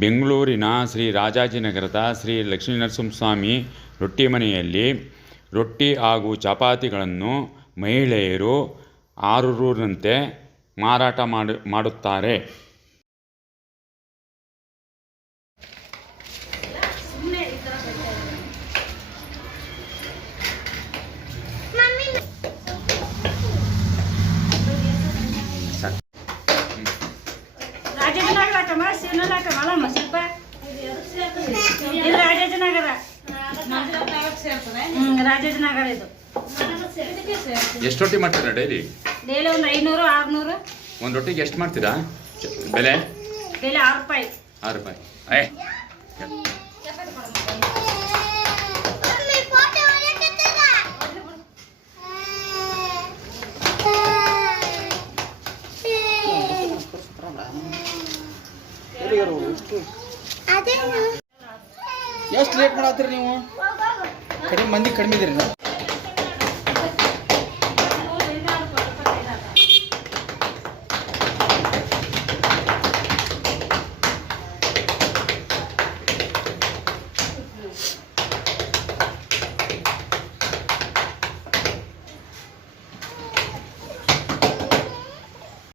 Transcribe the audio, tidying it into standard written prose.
ಬೆಂಗಳೂರಿನ ಶ್ರೀ ರಾಜಾಜಿನಗರದ ಶ್ರೀ ಲಕ್ಷ್ಮೀನರಸಿಂಹಸ್ವಾಮಿ ರೊಟ್ಟಿ ಮನೆಯಲ್ಲಿ ರೊಟ್ಟಿ ಹಾಗೂ ಚಪಾತಿಗಳನ್ನು ಮಹಿಳೆಯರು 6 ರುನಂತೆ ಮಾರಾಟ ಮಾಡುತ್ತಾರೆ. ರಾಜಾಜಿನಗರ ಇದು ಎಷ್ಟು ರೊಟ್ಟಿ ಮಾಡ್ತೀರಾ ಡೈಲಿ? ಡೈಲಿ ಒಂದು 500 600. ಒಂದು ರೊಟ್ಟಿಗೆ ಎಷ್ಟು ಮಾಡ್ತೀರಾ ಬೆಲೆ? ಡೈಲಿ 6 ರೂಪಾಯಿ. 6 ರೂಪಾಯಿ. ಎಷ್ಟು ರೇಟ್ ಮಾಡತ್ತೀರಿ ನೀವು? ಕಡಿಮೆ ಮಂದಿ ಕಡಿಮೆ ಇದ್ದೀರಿ.